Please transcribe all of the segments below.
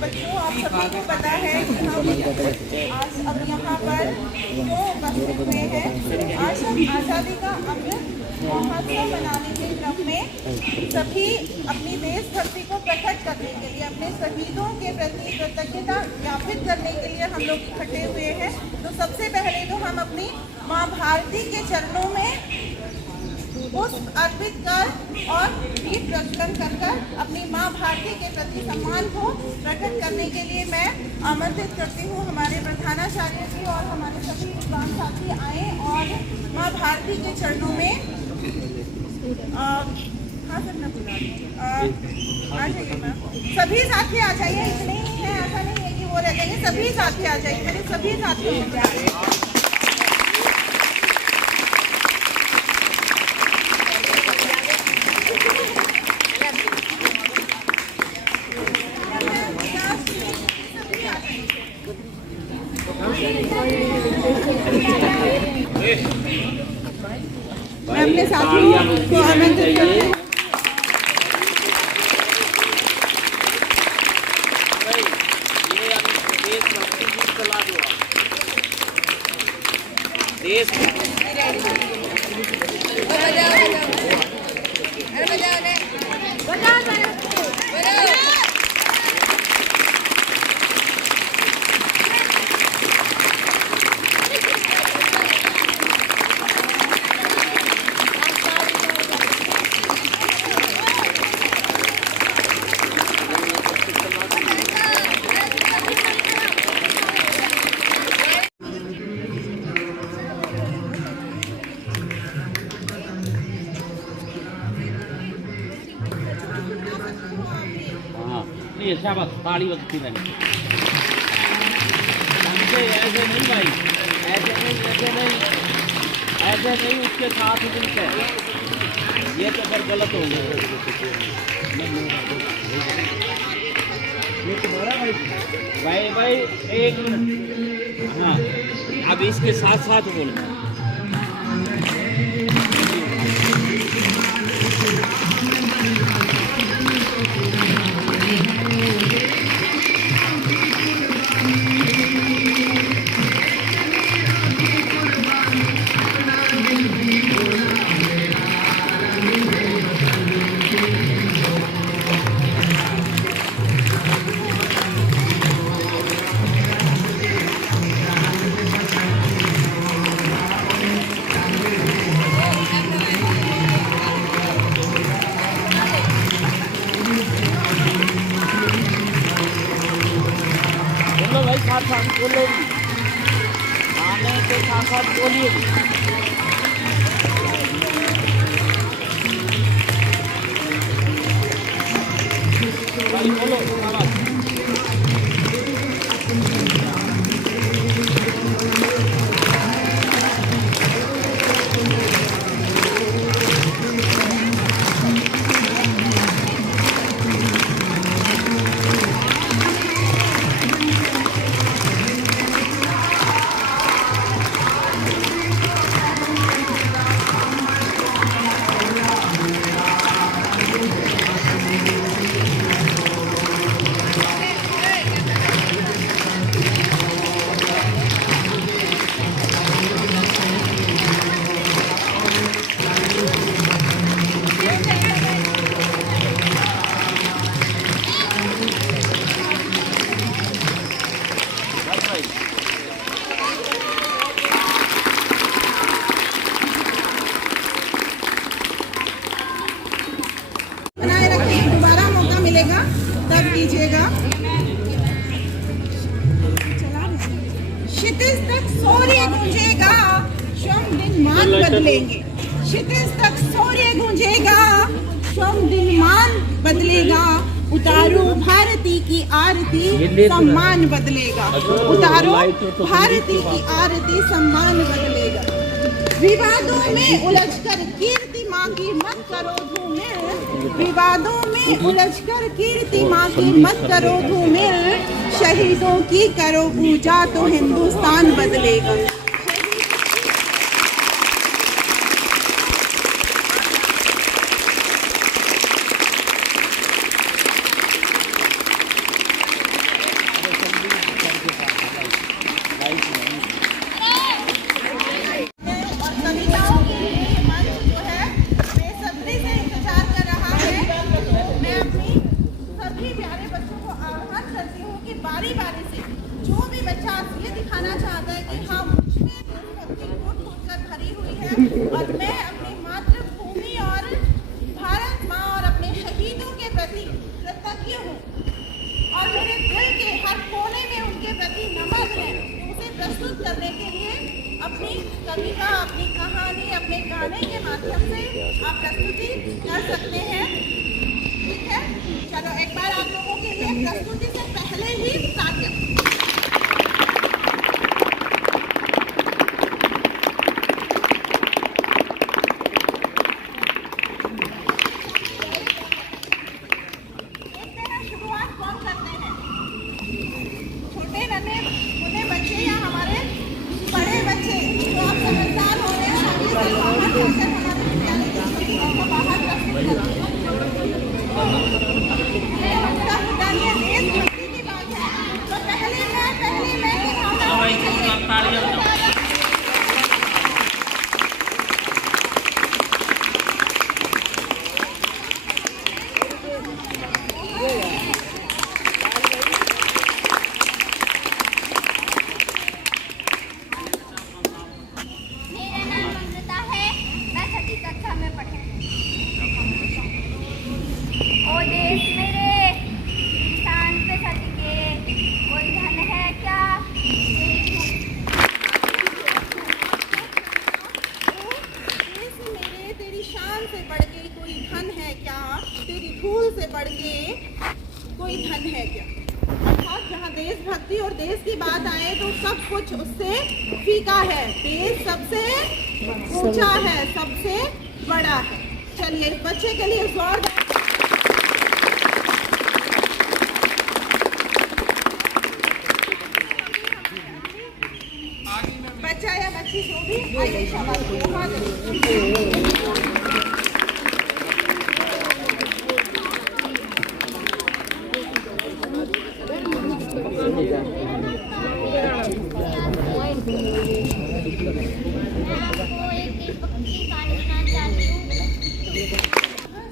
बच्चों, आप सभी को पता है कि हम आज अब यहाँ पर क्यों उपस्थित हुए हैं। आज हम आज़ादी का अमृत महोत्सव मनाने के क्रम में सभी अपनी देशभक्ति को प्रकट करने के लिए, अपने शहीदों के प्रति कृतज्ञता ज्ञापित करने के लिए हम लोग इकट्ठे हुए हैं। तो सबसे पहले तो हम अपनी माँ भारती के चरणों में पुष्प अर्पित कर और दीप प्रज्वलन कर अपनी माँ भारती के प्रति सम्मान को प्रकट करने के लिए मैं आमंत्रित करती हूँ हमारे प्रधानाचार्य जी और हमारे सभी विद्वान साथी आए और माँ भारती के चरणों में हाँ सर मैं बुला आ जाइए मैम, सभी साथी आ जाइए, इतने ही हैं, ऐसा नहीं है कि वो रह जाएंगे, सभी साथी आ जाइए, मेरे सभी साथी मैं अपने साथियों को आमंत्रित करती हूँ। शाबाश, ताली बजती रहनी। ऐसे नहीं भाई, ऐसे नहीं, उसके साथ मिलते ये तो फिर गलत हो गया। भाई एक मिनट, हाँ अब इसके साथ साथ बोलना। साथ बोलेगी, आने के साथ बोलिए। भाई बोलो तब कीजिएगा। क्षितिज तक सूर्य गूंजेगा, श्रम दिन मान बदलेंगे। क्षितिज तक सूर्य गूंजेगा, श्रम दिन मान बदलेगा। उतारो भारती की आरती, सम्मान बदलेगा। उतारो भारती की आरती, सम्मान बदलेगा। विवादों में उलझकर कीर्ति माँ की मत करो धूमिल। विवादों में उलझकर कीर्ति माँ की मत करो धूमिल। शहीदों की करो पूजा तो हिंदुस्तान बदलेगा। बच्चों को आह्वान करती हूँ कि बारी बारी से जो भी बच्चा ये दिखाना चाहता है कि हाँ मुझमें देशभक्ति कूट कर भरी हुई है और मैं अपनी मातृभूमि और भारत माँ और अपने शहीदों के प्रति कृतज्ञ हूँ और मेरे दिल के हर कोने में उनके प्रति नमन है, तो उसे प्रस्तुत करने के लिए अपनी कविता, अपनी कहानी, अपने गाने के माध्यम से आप प्रस्तुति कर सकते हैं। ठीक है, चलो एक बार आप लोगों के लिए प्रस्तुति से पहले ही तालियां। शुरुआत कौन करते हैं? छोटे नन्हे मुन्ने बच्चे या हमारे बड़े बच्चे जो आप समझदार हो रहे हैं, आगे से बाहर जाकर हमारे विद्यालय की छुट्टियों को बाहर प्रस्तुत करेंगे। उनका मुद्दा ये देशभक्ति की बात है, तो पहले मैं से बढ़ के कोई धन है क्या? अर्थात जहाँ देशभक्ति और देश की बात आए तो सब कुछ उससे फीका है, देश सबसे ऊंचा है, सबसे बड़ा है। चलिए इस बच्चे के लिए जोरदार बच्चा या बच्ची जो भी आइए शाबाश।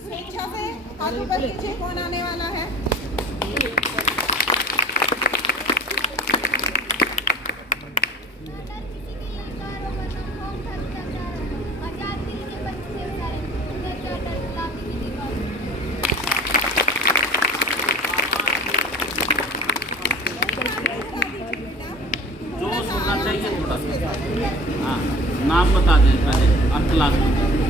स्वेच्छा से हाथों पर नीचे कौन आने वाला है? हाँ, नाम बता दें पहले और क्लास बता दें।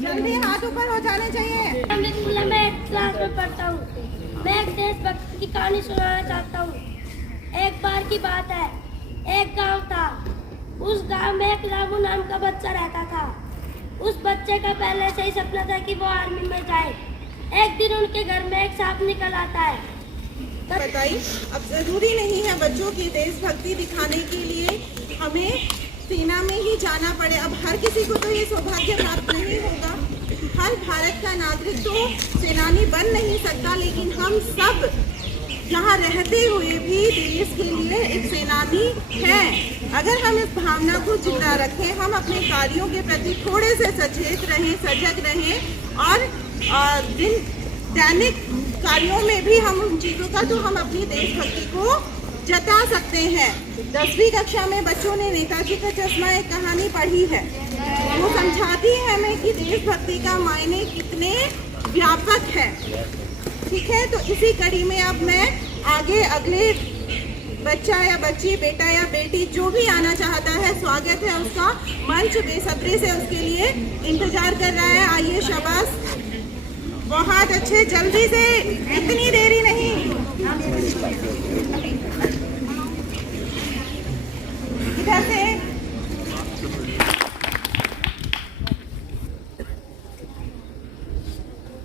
जल्दी हाथ ऊपर हो जाने चाहिए। मैं क्लास में पढ़ता हूँ। मैं एक देशभक्ति की कहानी सुनाना चाहता हूँ। एक बार की बात है, एक गांव था। उस गांव में एक रामू नाम का बच्चा रहता था। उस बच्चे का पहले से ही सपना था कि वो आर्मी में जाए। एक दिन उनके घर में एक सांप निकल आता है। बताइए, अब जरूरी नहीं है बच्चों की देशभक्ति दिखाने के लिए हमें सेना में ही जाना पड़े। अब हर किसी को तो ये सौभाग्य प्राप्त नहीं होगा। हर भारत का नागरिक तो सेनानी बन नहीं सकता, लेकिन हम सब यहाँ रहते हुए भी देश के लिए एक सेनानी हैं। अगर हम इस भावना को जिंदा रखें, हम अपने कार्यों के प्रति थोड़े से सचेत रहें, सजग रहें और दैनिक कार्यों में भी हम उन चीज़ों का तो हम अपनी देशभक्ति को जता सकते हैं। 10वीं कक्षा में बच्चों ने नेताजी का चश्मा एक कहानी पढ़ी है। वो समझाती है हमें कि देशभक्ति का मायने कितने व्यापक है। ठीक है, तो इसी कड़ी में अब मैं आगे अगले बच्चा या बच्ची, बेटा या बेटी जो भी आना चाहता है, स्वागत है उसका। मंच बेसब्री से उसके लिए इंतजार कर रहा है। आइए, शाबाश, बहुत अच्छे, जल्दी से, इतनी देरी नहीं। इधर से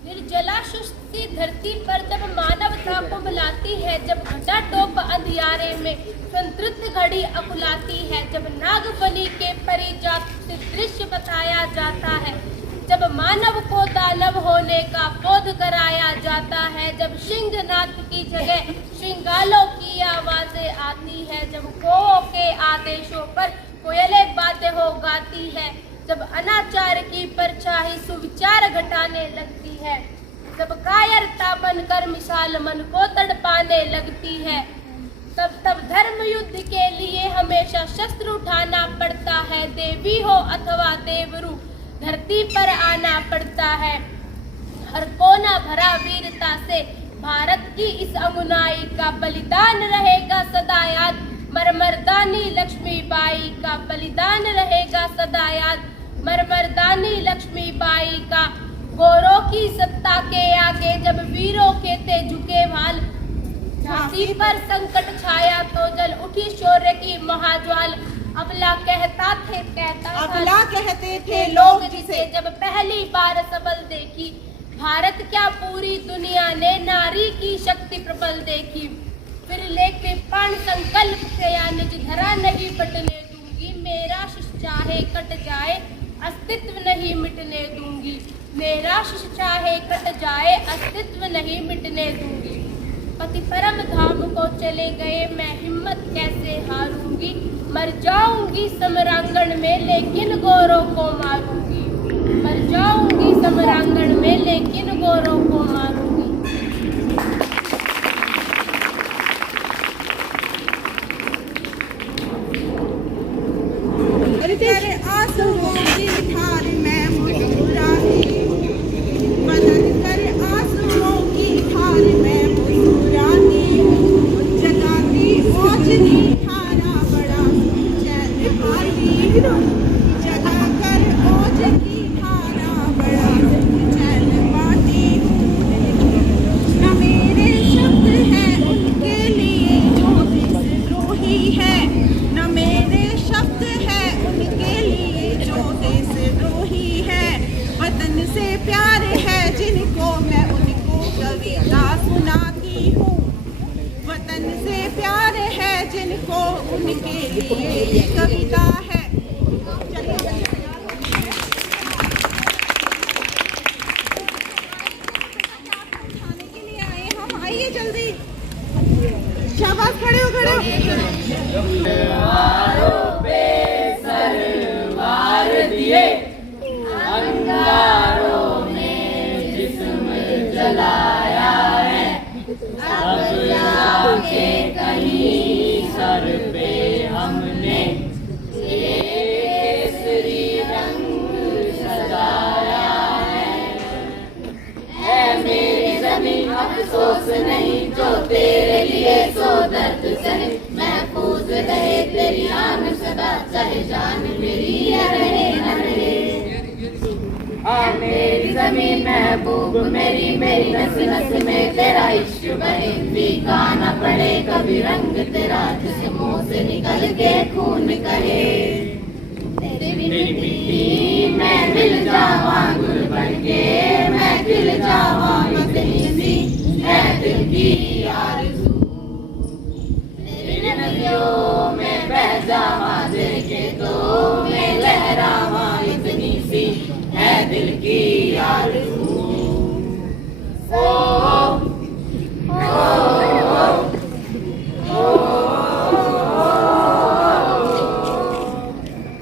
निर्जला सुस्ती धरती पर जब मानवता को बुलाती है, जब घटा टोप अंधियारे में संतृप्त घड़ी अकुलाती है, जब नागफनी के परिजात से दृश्य बताया जाता है, मानव होने का बोध कराया जाता है। जब सिंहनाद की जगह श्रृंगालों की आवाजें आती है, जब कौओं के आदेशों पर कोयलें बातें हो गाती है, जब अनाचार की परछाई सुविचार घटाने लगती है, जब कायरता बनकर मिसाल मन को तड़पाने लगती है, तब धर्म युद्ध के लिए हमेशा शस्त्र उठाना पड़ता है। देवी हो अथवा देवरू, धरती पर आना पड़ता है। हर कोना भरा वीरता से भारत की इस अंगुनाई का बलिदान रहेगा सदा याद। मरमर्दानी लक्ष्मीबाई का बलिदान रहेगा सदा याद। मरमर्दानी लक्ष्मीबाई का गोरों की सत्ता के आगे जब वीरों के थे झुके भाल। झांसी पर संकट छाया तो जल उठी शौर्य की महाज्वाल। अबला कहते थे लोग जिसे जब पहली बार सबल देखी। भारत क्या पूरी दुनिया ने नारी की शक्ति प्रबल देखी। फिर लेके प्राण संकल्प किया निज धरा नहीं बटने दूंगी। मेरा शिष चाहे कट जाए अस्तित्व नहीं मिटने दूंगी। मेरा शिष चाहे कट जाए अस्तित्व नहीं मिटने दूंगी। पति परम धाम को चले गए मैं हिम्मत कैसे हारूंगी। मर जाऊंगी समरांगण में लेकिन गोरों को मारूंगी। मर जाऊंगी समरांगण में लेकिन गोरों को मारूंगी। तेरे आंसुओं की धार में मुस्कुराती, बदन कर आंसुओं की धार में मुस्कुराती हूँ। जगाती ओजनी धारा बड़ा चैन पाती हूँ। जगा कर ओज की धारा बड़ा चैन पाती हूँ। न मेरे शब्द हैं उनके लिए जो देशद्रोही है। न मेरे शब्द हैं उनके लिए जो देशद्रोही है। वतन से प्यार है जिनको मैं उनको कविता सुनाती हूँ। वतन से प्यार है जिनको उनके लिए ये कविता है। खाने के लिए आए हम, आइए जल्दी। शाबाश, खड़े हो खड़े हो। अफसोस नहीं जो तेरे लिए सो दर्द सहे। महफूज रहे तेरी आन सदा, चाहे जान मेरी ये रहे न रहे। मेरी ज़मीं महबूब मेरी, मेरी नस नस में तेरा इश्क बहे। फीका न पड़े कभी रंग तेरा, जिस्मों से निकल के खून कहे। तेरी मिट्टी मैं मिल जावां गुल बनके, मैं खिल जावां इतनी सी है दिल की आरज़ू। तेरी नदियों में बह जावां दिल के तो में लहरावां इतनी सी है दिल की आरज़ू।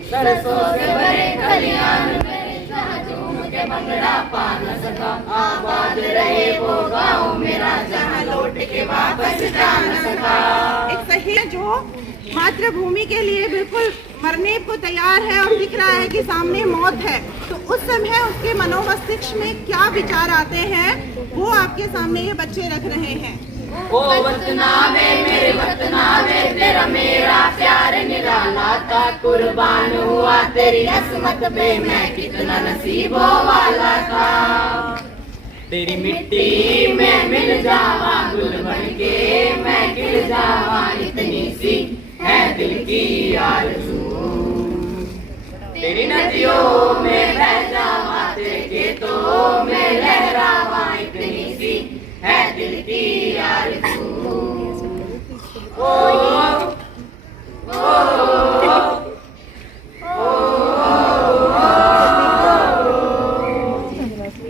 सरसों से भरे खलियान में जहाँ झूम के भंगड़ा पा न सका। आबाद रहे वो गाँव मेरा जहाँ लौट के वापस जा न सका। एक सही है जो मातृभूमि के लिए बिल्कुल मरने को तैयार है और दिख रहा है कि सामने मौत है, तो उस समय उसके मनोमस्तिष्क में क्या विचार आते हैं वो आपके सामने ये बच्चे रख रहे हैं। ओ वतना में मेरे वतना में तेरा मेरा प्यार निराला था। कुर्बान हुआ तेरी असमत पे मैं कितना नसीबों वाला था। तेरी मिट्टी में मिल जावा गुल बनके, मैं खिल जावा इतनी सी है दिल की आरज़ू। तेरी नदियों में बह जावा तेरे खेतों में लहरावा इतनी सी है दिल की आरज़ू। ओ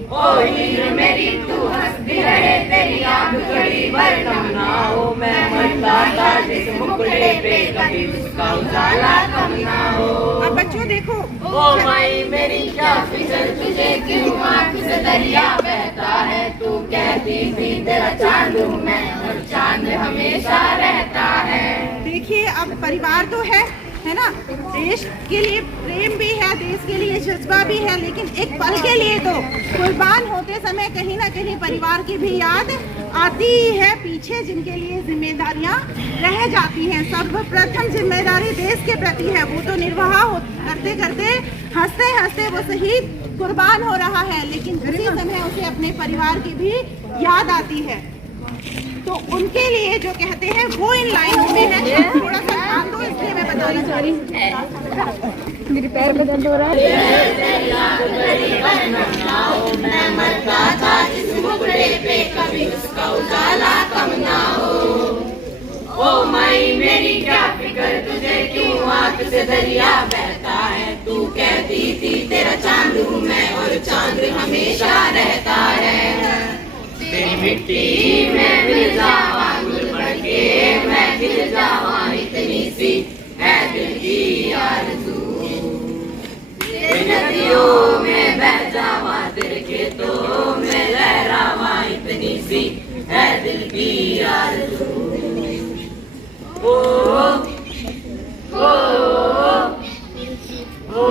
ओ भी उसका उजाला कम ना हो। अब बच्चों देखो, ओ माई मेरी क्या फिक्र तुझे क्यों आँख से दरिया बहता है, तू कहती थी तेरा चांद हूँ मैं और चांद हमेशा रहता है। देखिए अब परिवार तो है ना, देश के लिए प्रेम भी है, देश के लिए जज्बा भी है, लेकिन एक पल के लिए तो कुर्बान होते समय कहीं ना कहीं परिवार की भी याद आती है पीछे, जिनके लिए जिम्मेदारियां रह जाती हैं। सर्वप्रथम जिम्मेदारी देश के प्रति है, वो तो निर्वाह करते करते हंसते हंसते वो शहीद कुर्बान हो रहा है, लेकिन उसी समय उसे अपने परिवार की भी याद आती है। तो उनके लिए जो कहते हैं वो इन लाइनों में है, थोड़ा सा ध्यान दो, इसलिए मैं बताना चाह रही हूँ। मेरे पैर में दर्द हो रहा है। मैं मरता था जिस मुखड़े पे कभी उसका उजाला कम ना हो। ओ माई मेरी क्या फिक्र तुझे क्यों आँख से दरिया बहता है, तू कहती थी तेरा चांद हूँ मैं और चांद हमेशा रहता है। तेरी मिट्टी में मिल जावा गुल बढ़ के मैं गिर जावा, इतनी सी है दिल की आरज़ू। तेरी नदियों में बह जावा तेरे खेतों में लहरावा, इतनी सी है दिल की आरज़ू। ओ ओ ओ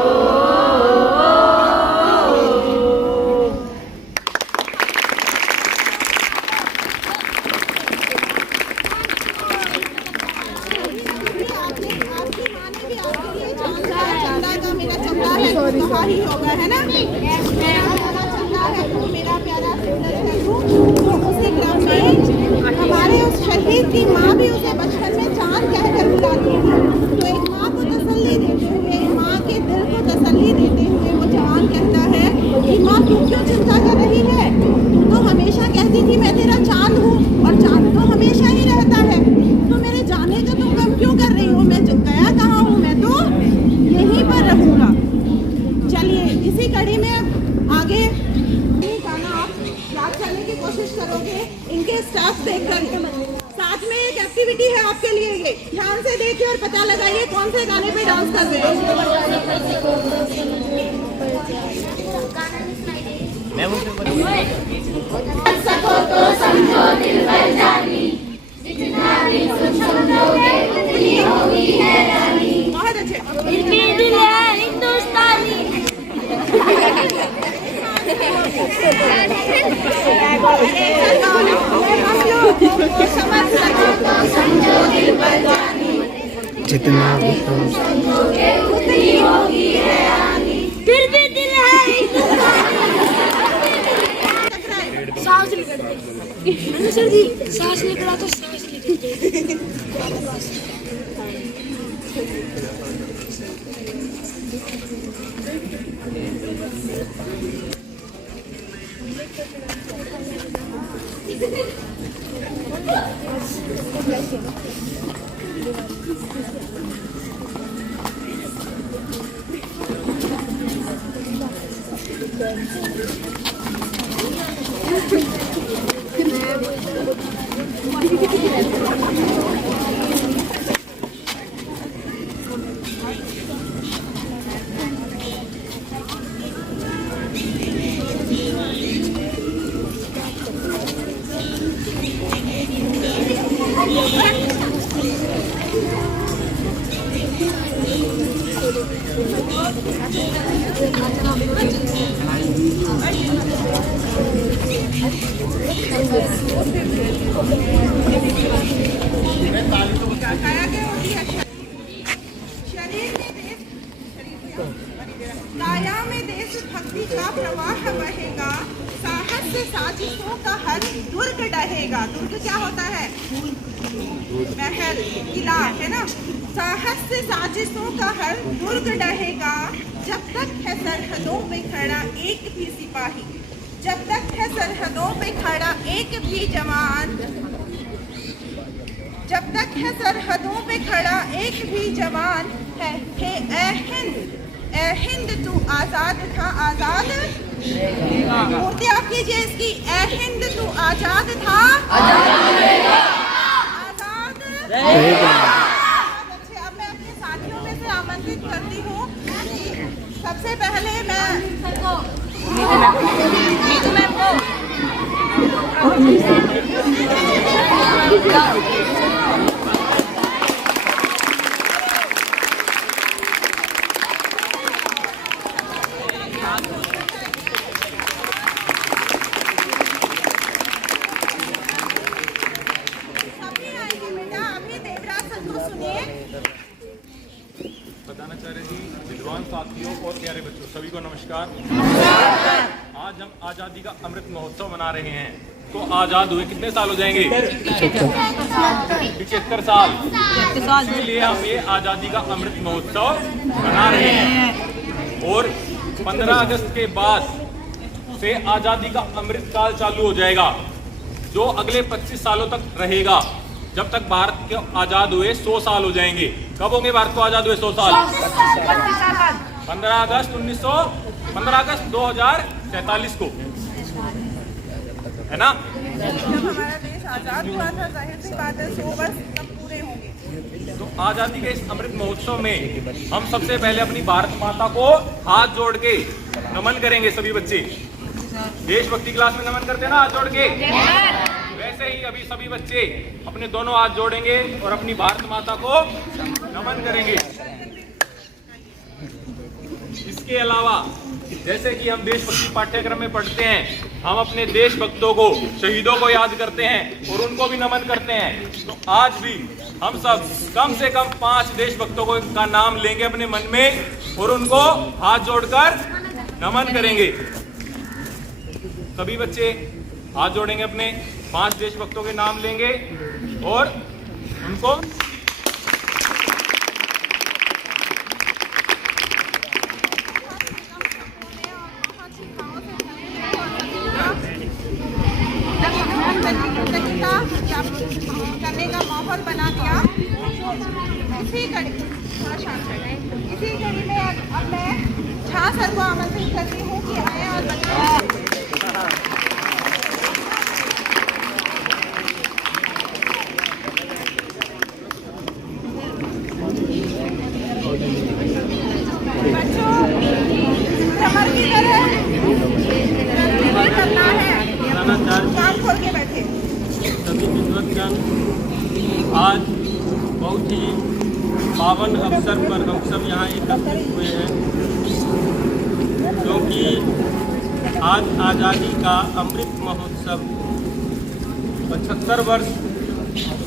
ही होगा, है ना? मेरा चंदा है तू मेरा प्यारा सुंदर है तू। तो उसी क्रम में हमारे उस शहीद की माँ भी उसे बचपन में चांद कहकर बुलाती थी। तो एक माँ को तसल्ली देते हुए, माँ के दिल को तसल्ली देते हुए वो जवान कहता है कि माँ तू क्यों चिंता कर रही है, तू तो हमेशा कहती थी मैं तेरा चांद हूँ और चांद तो हमेशा ही रहता है, तो मेरे जाने का तुम गम क्यों कर रही हो, मैं गया कहाँ हूँ, मैं तो यहीं पर रहूँगा। चलिए इसी कड़ी में आगे गाना आप याद करने की कोशिश करोगे इनके स्टाफ देखकर। साथ में एक एक्टिविटी है आपके लिए, ये ध्यान से देखिए और पता लगाइए कौन से गाने पे डांस कर रहे हैं। सको तो समझो दिल भर जानी, जितना भी समझोगे उतनी होगी हैरानी। बहुत अच्छे। दिल है हिंदुस्तानी। जितना भी समझोगे उतनी होगी हैरानी। फिर भी दिल है हिंदुस्तानी। सांस लेकर सर जी सांस लेकर तो सांस लेकर काया में देशभक्ति का प्रवाह बहेगा, साहस से साजिशों का हर दुर्ग डहेगा। दुर्ग क्या होता है? महल, किला, है ना? साहस से साजिशों का हर दुर्ग डहेगा, जब तक है सरहदों पे खड़ा एक भी सिपाही, जब तक है सरहदों पे खड़ा एक भी जवान, जब तक है सरहदों पे खड़ा एक भी जवान है। ए हिंद तू आजाद था आजाद, मूर्ति आप कीजिए इसकी। ए हिंद तू आजाद था आजाद रहेगा। अब मैं आमंत्रित करती हूँ कि सबसे पहले मैं विद्वान साथियों और प्यारे बच्चों सभी को नमस्कार। आज हम आज़ादी का अमृत महोत्सव मना रहे हैं। तो आज़ाद हुए कितने साल हो जाएंगे? 75 साल। इसीलिए हम ये आज़ादी का अमृत महोत्सव मना रहे हैं। और 15 अगस्त के बाद से आज़ादी का अमृत काल चालू हो जाएगा, जो अगले 25 सालों तक रहेगा, जब तक भारत के आज़ाद हुए 100 साल हो जाएंगे। कब होंगे भारत को आज़ाद हुए 100 साल? 15 अगस्त 2047 को, है ना? जब हमारा देश आजाद हुआ था, जाहिर सी बात है 100 वर्ष तब पूरे होंगे। तो आज़ादी के इस अमृत महोत्सव में हम सबसे पहले अपनी भारत माता को हाथ जोड़ के नमन करेंगे। सभी बच्चे देशभक्ति क्लास में नमन करते हैं ना, हाथ जोड़ के। वैसे ही अभी सभी बच्चे अपने दोनों हाथ जोड़ेंगे और अपनी भारत माता को नमन करेंगे। इसके अलावा जैसे कि हम देशभक्ति पाठ्यक्रम में पढ़ते हैं, हम अपने देशभक्तों को, शहीदों को याद करते हैं और उनको भी नमन करते हैं। तो आज भी हम सब कम से कम 5 देशभक्तों को का नाम लेंगे अपने मन में और उनको हाथ जोड़कर नमन करेंगे। सभी बच्चे हाथ जोड़ेंगे, अपने 5 देशभक्तों के नाम लेंगे और उनको करने का माहौल बना दिया। इसी कड़ी में अब मैं झा सर को आमंत्रित करती हूँ कि आए और बताएं। बच्चों, कमर की तरह करना है, काम खोल के बैठे। सभी विद्वद्जन, आज बहुत ही पावन अवसर पर हम सब यहाँ एकत्रित हुए हैं, क्योंकि आज आज़ादी का अमृत महोत्सव 75 वर्ष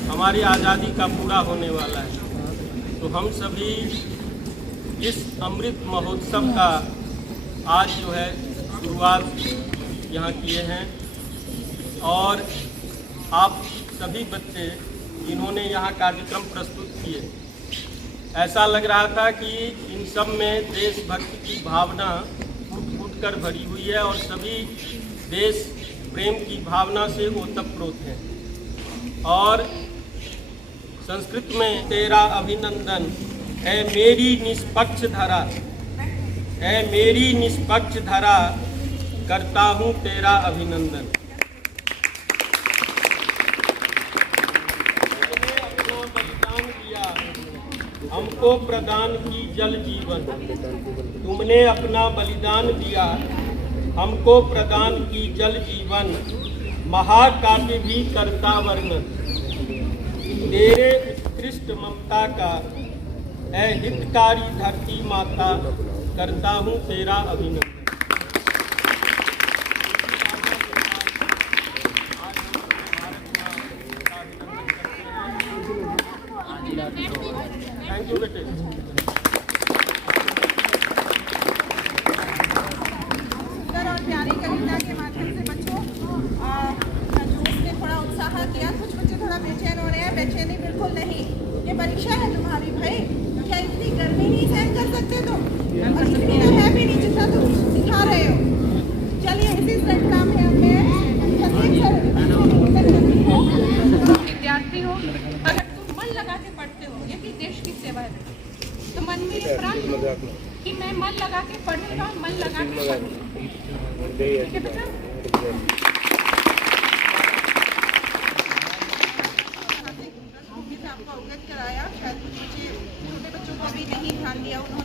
हमारी आज़ादी का पूरा होने वाला है। तो हम सभी इस अमृत महोत्सव का आज जो है शुरुआत यहाँ किए हैं और आप सभी बच्चे जिन्होंने यहाँ कार्यक्रम प्रस्तुत किए, ऐसा लग रहा था कि इन सब में देशभक्ति की भावना फूट कर भरी हुई है और सभी देश प्रेम की भावना से ओतप्रोत हैं। और संस्कृत में तेरा अभिनंदन है मेरी निष्पक्ष धरा, है मेरी निष्पक्ष धरा, करता हूँ तेरा अभिनंदन। हमको प्रदान की जल जीवन, तुमने अपना बलिदान दिया, हमको प्रदान की जल जीवन, महाकाव्य भी करता वर्णन, तेरे उत्कृष्ट ममता का है हितकारी धरती माता, करता हूँ तेरा अभिनंदन। थैंक यू बेटे। सुंदर और प्यारी कविता के माध्यम से बच्चों जोश ने थोड़ा उत्साह किया। कुछ बच्चे थोड़ा बेचैन हो रहे हैं। बेचैनी बिल्कुल नहीं, ये परीक्षा है तुम्हारी भाई। क्या इतनी गर्मी नहीं सहन कर सकते तुम? और इतनी तो है भी नहीं जितना तुम दिखा रहे हो। चलिए इसी श्रृंखला में हमें विद्यार्थी हो, अगर तुम मन लगा के पढ़ते हो, यही देश की सेवा है। तो मन में ये प्रण लो कि मैं मन लगा के पढ़ूंगा, मन लगा के पढ़ूंगा। ठीक है बेटा? आपको अवगत कराया, शायद कुछ बच्चे छोटे बच्चों को भी नहीं ध्यान दिया उन्होंने।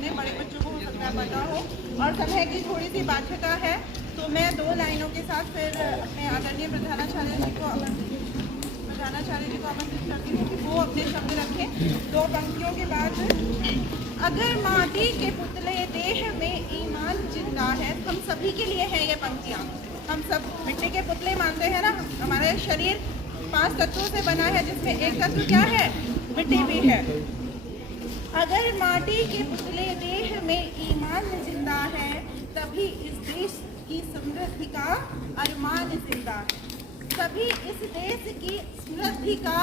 की बाध्यता है। तो मैं 2 लाइनों के साथ फिर अपने आदरणीय प्रधानाचार्य जी को आमंत्रित करती हूँ कि वो अपने शब्द रखें। 2 पंक्तियों के बाद, अगर माटी के पुतले देह में ईमान जिंदा है, हम सभी के लिए है ये पंक्तियाँ। हम सब मिट्टी के पुतले मानते हैं ना। हमारे शरीर 5 तत्वों से बना है, जिसमें एक तत्व क्या है? मिट्टी भी है। अगर माटी के पुतले देह में ईमान जिंदा है, तभी इस देश की समृद्धि का अरमान जिंदा है। तभी इस देश की समृद्धि का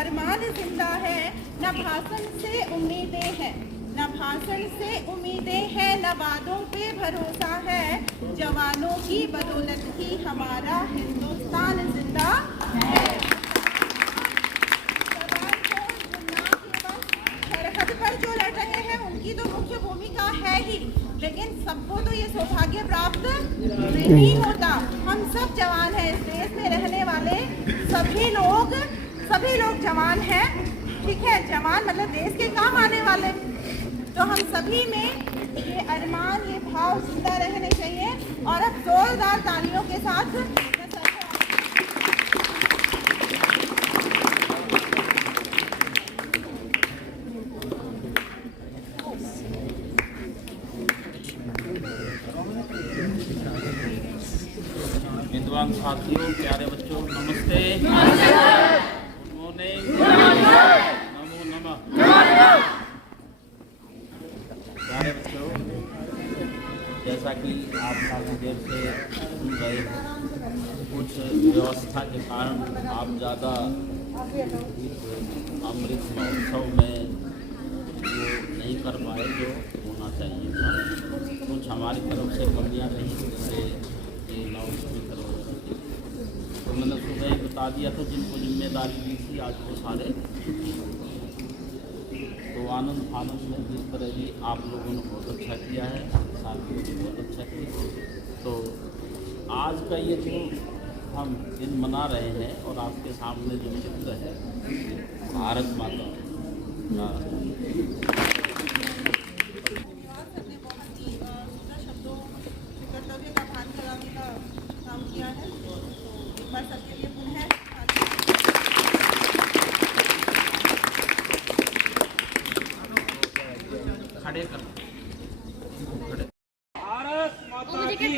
अरमान जिंदा है। न भाषण से उम्मीदें हैं, न भाषण से उम्मीदें हैं, न वादों पे भरोसा है। जवानों की बदौलत ही हमारा हिंदुस्तान जिंदा है। सरहद पर जो लड़ रहे हैं उनकी तो मुख्य भूमिका है ही, लेकिन सबको तो ये सौभाग्य प्राप्त नहीं होता। हम सब जवान हैं, इस देश में रहने वाले सभी लोग जवान हैं। ठीक है, जवान मतलब देश के काम आने वाले। तो हम सभी में ये अरमान, ये भाव जिंदा रहने चाहिए। और अब जोरदार तालियों के साथ विद्वान साथियों, प्यारे बच्चों, नमस्ते। Good morning. नमो नमः। प्यारे बच्चों, जैसा कि आप काफ़ी देर से सुन रहे हैं, कुछ व्यवस्था के कारण आप ज़्यादा अमृत महोत्सव में वो नहीं कर पाए जो होना चाहिए था। कुछ हमारी तरफ से कमियाँ रही, जैसे ये लाउड स्पीकर वगैरह, तो मैंने सुबह ही बता दिया था। जिनको जिम्मेदारी दी थी आज वो सारे छुट्टी। तो आनंद फानंद में जिस तरह भी आप लोगों ने बहुत अच्छा किया है, साथियों ने बहुत अच्छा किया। तो आज का ये जो हम दिन मना रहे हैं और आपके सामने जो चित्र है भारत माता का, शब्दों कर्तव्य का भान कराने का काम किया है। तो एक बार सबके लिए पुनः खड़े कर। भारत माता की